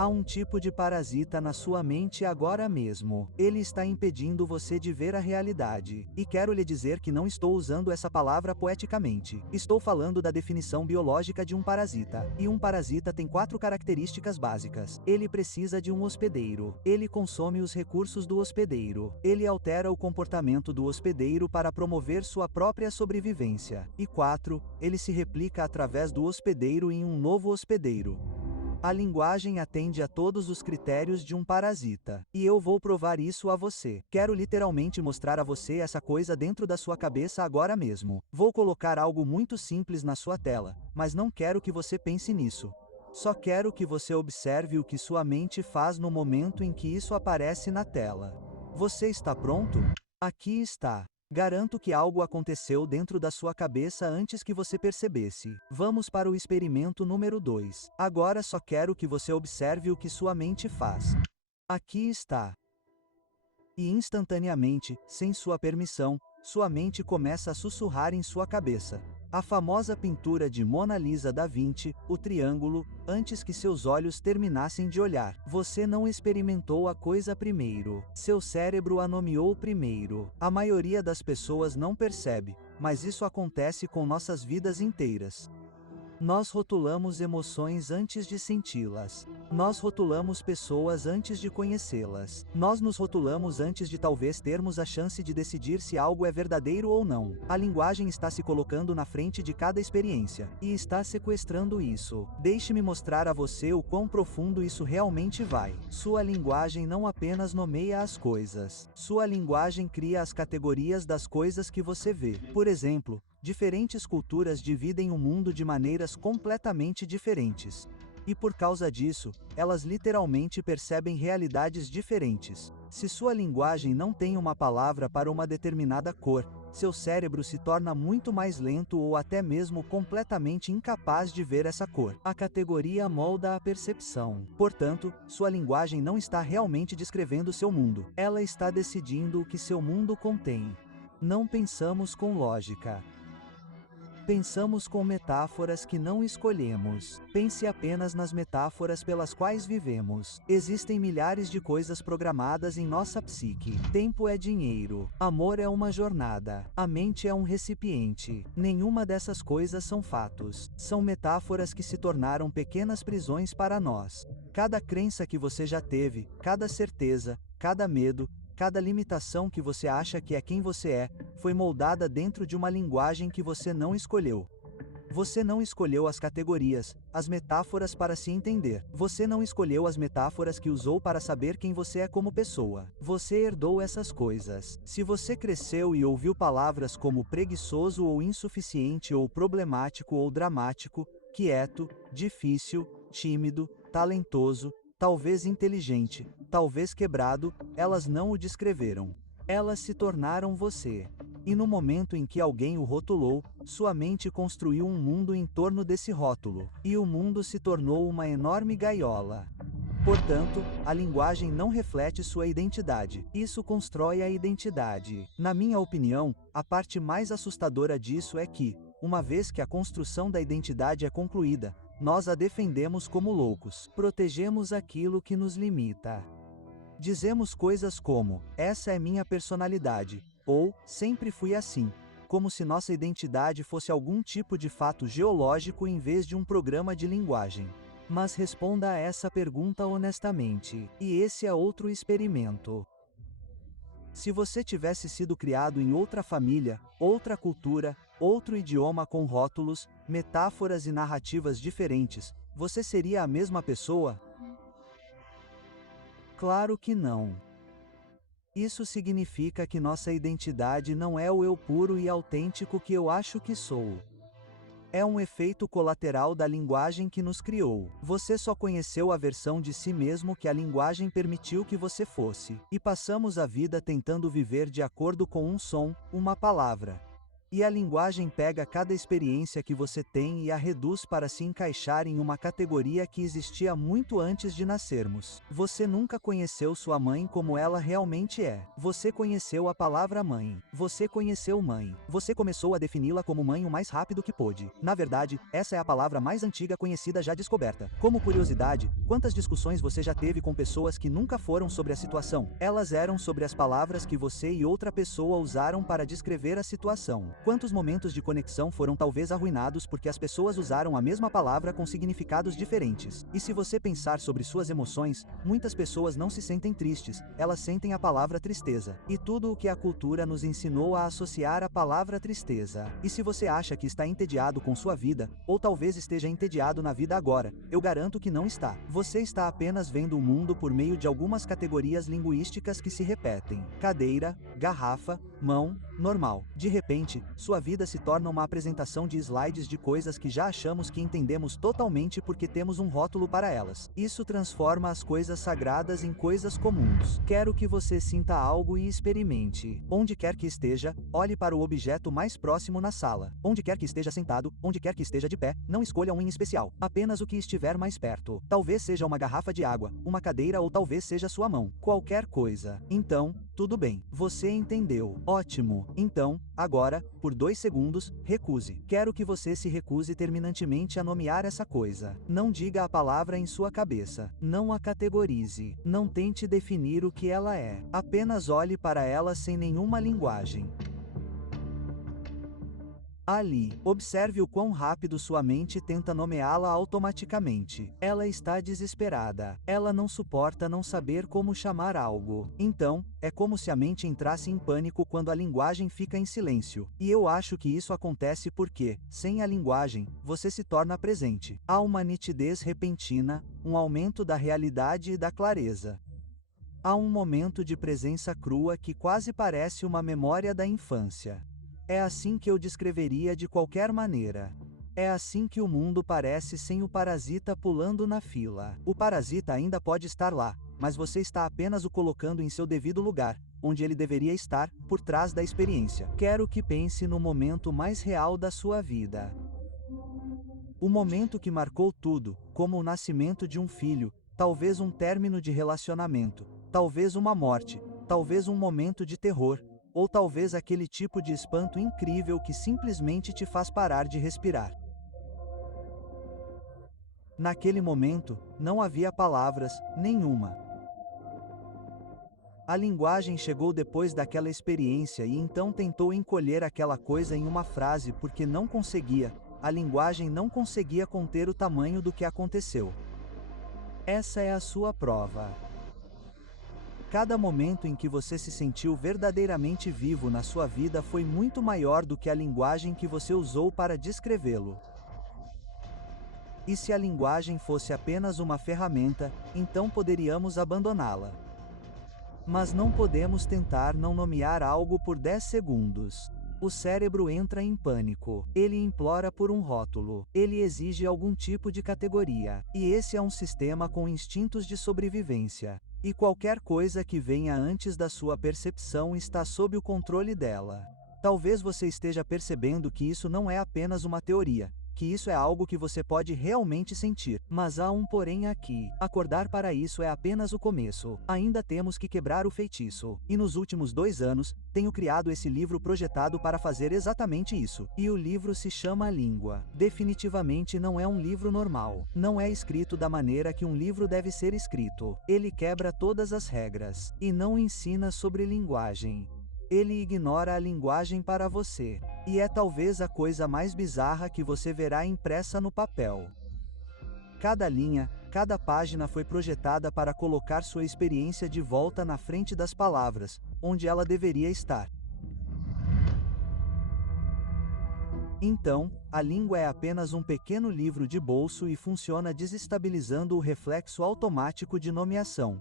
Há um tipo de parasita na sua mente agora mesmo. Ele está impedindo você de ver a realidade. E quero lhe dizer que não estou usando essa palavra poeticamente. Estou falando da definição biológica de um parasita. E um parasita tem 4 características básicas. Ele precisa de um hospedeiro. Ele consome os recursos do hospedeiro. Ele altera o comportamento do hospedeiro para promover sua própria sobrevivência. E 4. Ele se replica através do hospedeiro em um novo hospedeiro. A linguagem atende a todos os critérios de um parasita. E eu vou provar isso a você. Quero literalmente mostrar a você essa coisa dentro da sua cabeça agora mesmo. Vou colocar algo muito simples na sua tela, mas não quero que você pense nisso. Só quero que você observe o que sua mente faz no momento em que isso aparece na tela. Você está pronto? Aqui está. Garanto que algo aconteceu dentro da sua cabeça antes que você percebesse. Vamos para o experimento número 2. Agora só quero que você observe o que sua mente faz. Aqui está. E instantaneamente, sem sua permissão, sua mente começa a sussurrar em sua cabeça. A famosa pintura de Mona Lisa da Vinci, o triângulo, antes que seus olhos terminassem de olhar. Você não experimentou a coisa primeiro. Seu cérebro a nomeou primeiro. A maioria das pessoas não percebe, mas isso acontece com nossas vidas inteiras. Nós rotulamos emoções antes de senti-las. Nós rotulamos pessoas antes de conhecê-las. Nós nos rotulamos antes de talvez termos a chance de decidir se algo é verdadeiro ou não. A linguagem está se colocando na frente de cada experiência, e está sequestrando isso. Deixe-me mostrar a você o quão profundo isso realmente vai. Sua linguagem não apenas nomeia as coisas. Sua linguagem cria as categorias das coisas que você vê. Por exemplo, diferentes culturas dividem o mundo de maneiras completamente diferentes. E por causa disso, elas literalmente percebem realidades diferentes. Se sua linguagem não tem uma palavra para uma determinada cor, seu cérebro se torna muito mais lento ou até mesmo completamente incapaz de ver essa cor. A categoria molda a percepção. Portanto, sua linguagem não está realmente descrevendo seu mundo. Ela está decidindo o que seu mundo contém. Não pensamos com lógica. Pensamos com metáforas que não escolhemos. Pense apenas nas metáforas pelas quais vivemos. Existem milhares de coisas programadas em nossa psique. Tempo é dinheiro. Amor é uma jornada. A mente é um recipiente. Nenhuma dessas coisas são fatos. São metáforas que se tornaram pequenas prisões para nós. Cada crença que você já teve, cada certeza, cada medo, cada limitação que você acha que é quem você é, foi moldada dentro de uma linguagem que você não escolheu. Você não escolheu as categorias, as metáforas para se entender. Você não escolheu as metáforas que usou para saber quem você é como pessoa. Você herdou essas coisas. Se você cresceu e ouviu palavras como preguiçoso ou insuficiente ou problemático ou dramático, quieto, difícil, tímido, talentoso, talvez inteligente, talvez quebrado, elas não o descreveram. Elas se tornaram você. E no momento em que alguém o rotulou, sua mente construiu um mundo em torno desse rótulo. E o mundo se tornou uma enorme gaiola. Portanto, a linguagem não reflete sua identidade. Isso constrói a identidade. Na minha opinião, a parte mais assustadora disso é que, uma vez que a construção da identidade é concluída, nós a defendemos como loucos. Protegemos aquilo que nos limita. Dizemos coisas como, essa é minha personalidade, ou, sempre fui assim, como se nossa identidade fosse algum tipo de fato geológico em vez de um programa de linguagem. Mas responda a essa pergunta honestamente, e esse é outro experimento. Se você tivesse sido criado em outra família, outra cultura, outro idioma com rótulos, metáforas e narrativas diferentes, você seria a mesma pessoa? Claro que não. Isso significa que nossa identidade não é o eu puro e autêntico que eu acho que sou. É um efeito colateral da linguagem que nos criou. Você só conheceu a versão de si mesmo que a linguagem permitiu que você fosse. E passamos a vida tentando viver de acordo com um som, uma palavra. E a linguagem pega cada experiência que você tem e a reduz para se encaixar em uma categoria que existia muito antes de nascermos. Você nunca conheceu sua mãe como ela realmente é. Você conheceu a palavra mãe. Você conheceu mãe. Você começou a defini-la como mãe o mais rápido que pôde. Na verdade, essa é a palavra mais antiga conhecida já descoberta. Como curiosidade, quantas discussões você já teve com pessoas que nunca foram sobre a situação? Elas eram sobre as palavras que você e outra pessoa usaram para descrever a situação. Quantos momentos de conexão foram talvez arruinados porque as pessoas usaram a mesma palavra com significados diferentes? E se você pensar sobre suas emoções, muitas pessoas não se sentem tristes, elas sentem a palavra tristeza. E tudo o que a cultura nos ensinou a associar a palavra tristeza. E se você acha que está entediado com sua vida, ou talvez esteja entediado na vida agora, eu garanto que não está. Você está apenas vendo o mundo por meio de algumas categorias linguísticas que se repetem. Cadeira, garrafa, mão, normal. De repente, sua vida se torna uma apresentação de slides de coisas que já achamos que entendemos totalmente porque temos um rótulo para elas. Isso transforma as coisas sagradas em coisas comuns. Quero que você sinta algo e experimente. Onde quer que esteja, olhe para o objeto mais próximo na sala. Onde quer que esteja sentado, onde quer que esteja de pé, não escolha um em especial. Apenas o que estiver mais perto. Talvez seja uma garrafa de água, uma cadeira ou talvez seja sua mão. Qualquer coisa. Então, tudo bem. Você entendeu. Ótimo. Então, agora, por 2 segundos, recuse. Quero que você se recuse terminantemente a nomear essa coisa. Não diga a palavra em sua cabeça. Não a categorize. Não tente definir o que ela é. Apenas olhe para ela sem nenhuma linguagem. Ali, observe o quão rápido sua mente tenta nomeá-la automaticamente. Ela está desesperada. Ela não suporta não saber como chamar algo. Então, é como se a mente entrasse em pânico quando a linguagem fica em silêncio. E eu acho que isso acontece porque, sem a linguagem, você se torna presente. Há uma nitidez repentina, um aumento da realidade e da clareza. Há um momento de presença crua que quase parece uma memória da infância. É assim que eu descreveria de qualquer maneira. É assim que o mundo parece sem o parasita pulando na fila. O parasita ainda pode estar lá, mas você está apenas o colocando em seu devido lugar, onde ele deveria estar, por trás da experiência. Quero que pense no momento mais real da sua vida. O momento que marcou tudo, como o nascimento de um filho, talvez um término de relacionamento, talvez uma morte, talvez um momento de terror, ou talvez aquele tipo de espanto incrível que simplesmente te faz parar de respirar. Naquele momento, não havia palavras, nenhuma. A linguagem chegou depois daquela experiência e então tentou encolher aquela coisa em uma frase porque não conseguia, a linguagem não conseguia conter o tamanho do que aconteceu. Essa é a sua prova. Cada momento em que você se sentiu verdadeiramente vivo na sua vida foi muito maior do que a linguagem que você usou para descrevê-lo. E se a linguagem fosse apenas uma ferramenta, então poderíamos abandoná-la. Mas não podemos tentar não nomear algo por 10 segundos. O cérebro entra em pânico. Ele implora por um rótulo. Ele exige algum tipo de categoria. E esse é um sistema com instintos de sobrevivência. E qualquer coisa que venha antes da sua percepção está sob o controle dela. Talvez você esteja percebendo que isso não é apenas uma teoria, que isso é algo que você pode realmente sentir. Mas há um porém aqui. Acordar para isso é apenas o começo. Ainda temos que quebrar o feitiço. E nos últimos 2 anos, tenho criado esse livro projetado para fazer exatamente isso. E o livro se chama Língua. Definitivamente não é um livro normal. Não é escrito da maneira que um livro deve ser escrito. Ele quebra todas as regras. E não ensina sobre linguagem. Ele ignora a linguagem para você. E é talvez a coisa mais bizarra que você verá impressa no papel. Cada linha, cada página foi projetada para colocar sua experiência de volta na frente das palavras, onde ela deveria estar. Então, a língua é apenas um pequeno livro de bolso e funciona desestabilizando o reflexo automático de nomeação.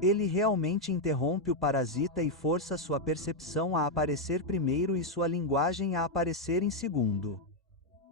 Ele realmente interrompe o parasita e força sua percepção a aparecer primeiro e sua linguagem a aparecer em segundo.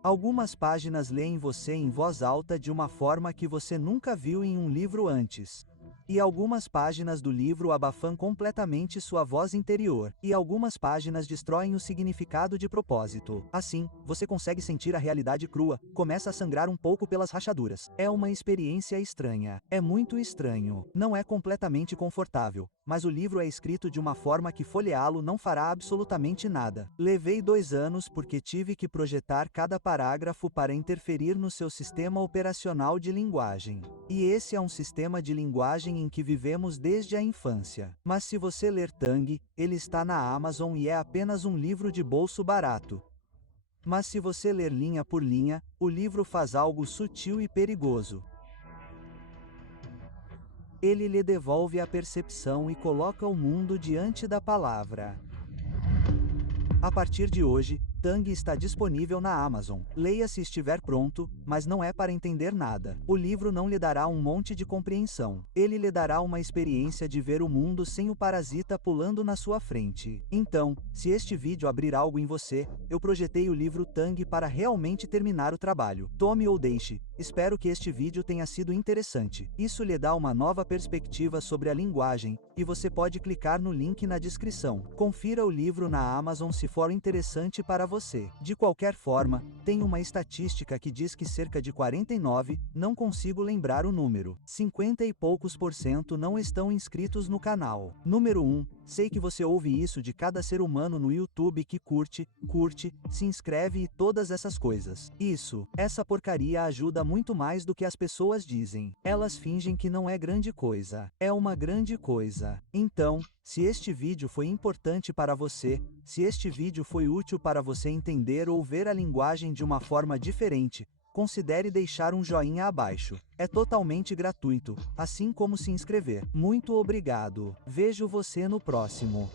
Algumas páginas leem você em voz alta de uma forma que você nunca viu em um livro antes. E algumas páginas do livro abafam completamente sua voz interior, e algumas páginas destroem o significado de propósito. Assim, você consegue sentir a realidade crua, começa a sangrar um pouco pelas rachaduras. É uma experiência estranha. É muito estranho. Não é completamente confortável, mas o livro é escrito de uma forma que folheá-lo não fará absolutamente nada. Levei 2 anos porque tive que projetar cada parágrafo para interferir no seu sistema operacional de linguagem. E esse é um sistema de linguagem em que vivemos desde a infância. Mas se você ler Tang, ele está na Amazon e é apenas um livro de bolso barato. Mas se você ler linha por linha, o livro faz algo sutil e perigoso. Ele lhe devolve a percepção e coloca o mundo diante da palavra. A partir de hoje, Tang está disponível na Amazon. Leia se estiver pronto, mas não é para entender nada. O livro não lhe dará um monte de compreensão. Ele lhe dará uma experiência de ver o mundo sem o parasita pulando na sua frente. Então, se este vídeo abrir algo em você, eu projetei o livro Tang para realmente terminar o trabalho. Tome ou deixe. Espero que este vídeo tenha sido interessante. Isso lhe dá uma nova perspectiva sobre a linguagem, e você pode clicar no link na descrição. Confira o livro na Amazon se for interessante para você. De qualquer forma, tem uma estatística que diz que cerca de 49, não consigo lembrar o número, 50 e poucos % não estão inscritos no canal. Número 1, sei que você ouve isso de cada ser humano no YouTube que curte, se inscreve e todas essas coisas. Essa porcaria ajuda muito mais do que as pessoas dizem. Elas fingem que não é grande coisa. É uma grande coisa. Então, se este vídeo foi importante para você, se este vídeo foi útil para você entender ou ver a linguagem de uma forma diferente, considere deixar um joinha abaixo. É totalmente gratuito, assim como se inscrever. Muito obrigado. Vejo você no próximo.